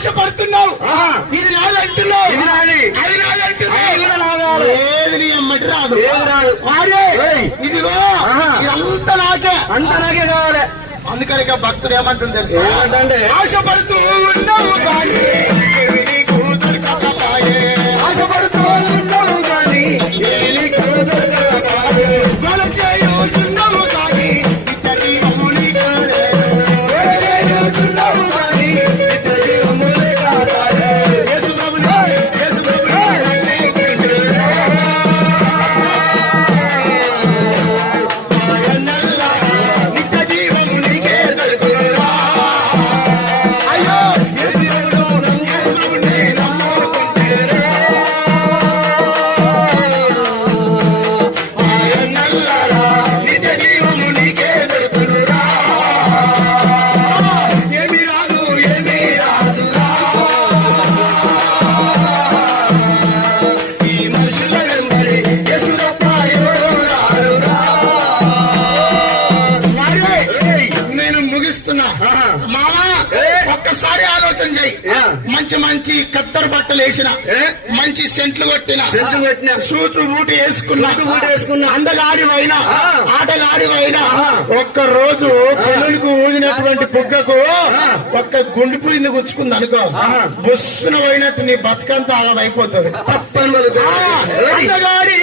ఆశపడుతున్నావు, ఇది నాదంటున్నావు, ఇది నాది, అది నాదంటున్నావు, ఏది నీ అమ్మటి రాదు, ఇదిగో ఇదంతా నాకే, అంత నాకే కావాలి. అందుకని భక్తుడు ఏమంటుంది తెలుసు, ఏమంటే ఆశపడుతూ ఉన్నావు కానీ నీకు దొరకకపోయే, ఆశపడుతూ ఉన్నావు కానీ నీకు దొరకకపోయే, గొల చేయుచున్నావు కానీ నిత్య జీవము నీకు లేదు, గొల చేయుచున్నావు కానీ నిత్య జీవము నీకు లేదు. యేసు ప్రభువే, యేసు ప్రభువే నిత్య జీవము నీకే దొరుకునురా. అయ్యో యేసు ప్రభువును యేసుని నమ్ముకుంటేరా, నిత్య జీవము నీకే దొరుకునురా. ఏమి రాదు, ఏమి రాదురా, ఈ మనుషుల వెంబడి యేసు తప్ప ఎవరు రారురా. నేను ముగిస్తున్నా మామా, ఒక్కసారి ఆలోచన చేయి. మంచి మంచి కత్తరు బట్టలు వేసిన, మంచి సెంట్లు కొట్టిన, సూట్లు బూటి వేసుకున్నా, అందగాడివైనా ఆటగాడివైనా ఒక్క రోజు పెళ్ళికి ఊదినటువంటి బుగ్గకు ఒక్క గుండె పులింది గుచ్చుకుంది అనుకో, బుస్సున పోయినట్టు నీ బతుకంతా ఆగమైపోతుంది. అందగాడి